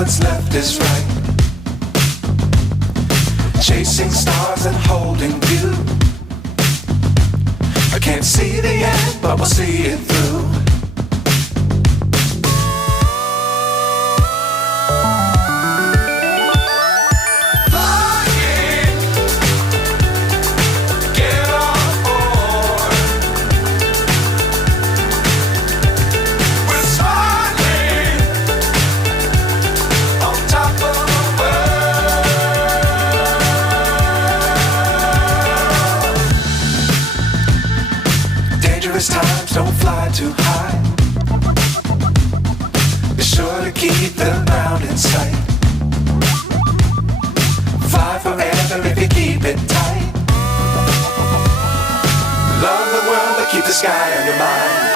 what's left is right. Chasing stars and holding you. I can't see the end, but we'll see it through. Times don't fly too high. Be sure to keep the ground in sight. Fly forever if you keep it tight. Love the world but keep the sky on your mind.